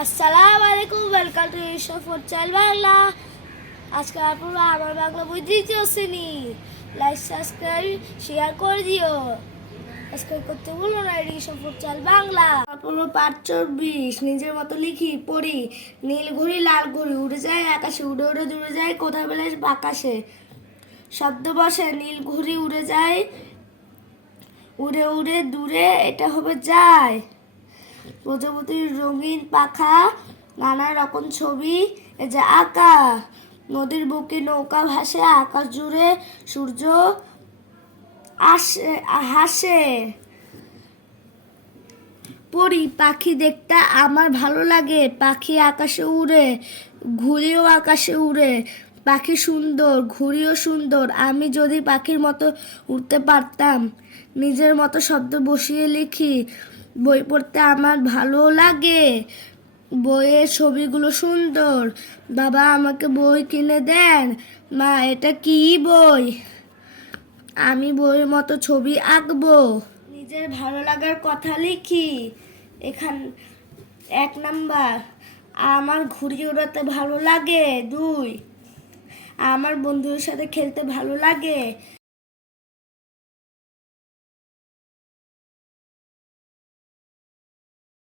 আসসালামু আলাইকুম, welcome to Yusuf চাইল বাংলা। আজকে আপনারা আমার বাংলা বই দ্বিতীয় শ্রেণী। লাইক সাবস্ক্রাইব শেয়ার করে দিও। সাবস্ক্রাইব করতে ভুলো না। ইউসুফ চাইল বাংলা। আপনারা পাঠ 24। নিজের মতো লিখি পড়ি। নীল ঘুড়ি লাল ঘুড়ি উড়ে যায় আকাশে, উড়ে উড়ে দূরে যায় কোথায় বেলায় আকাশে। শব্দ বসে নীল ঘুড়ি উড়ে যায়, উড়ে উড়ে দূরে, এটা হবে যায়। প্রজাপতির রঙিন পাখা, নানা রকম ছবি, এই যে আঁকা। নদীর বুকে নৌকা ভাসে, আকাশ জুড়ে সূর্য আসে হাসে। পড়ি পাখি দেখতে আমার ভালো লাগে, পাখি আকাশে উড়ে, ঘুড়িও আকাশে উড়ে। পাখি সুন্দর, ঘুড়িও সুন্দর, আমি যদি পাখির মতো উড়তে পারতাম। নিজের মতো শব্দ বসিয়ে লিখি, বই পড়তে আমার ভালো লাগে, বইয়ের ছবিগুলো সুন্দর। বাবা আমাকে বই কিনে দেন। মা এটা কি বই? আমি বইয়ের মতো ছবি আঁকবো। নিজের ভালো লাগার কথা লিখি। এখান 1 নাম্বার, আমার ঘুড়ি ওড়াতে ভালো লাগে। 2, আমার বন্ধুদের সাথে খেলতে ভালো লাগে।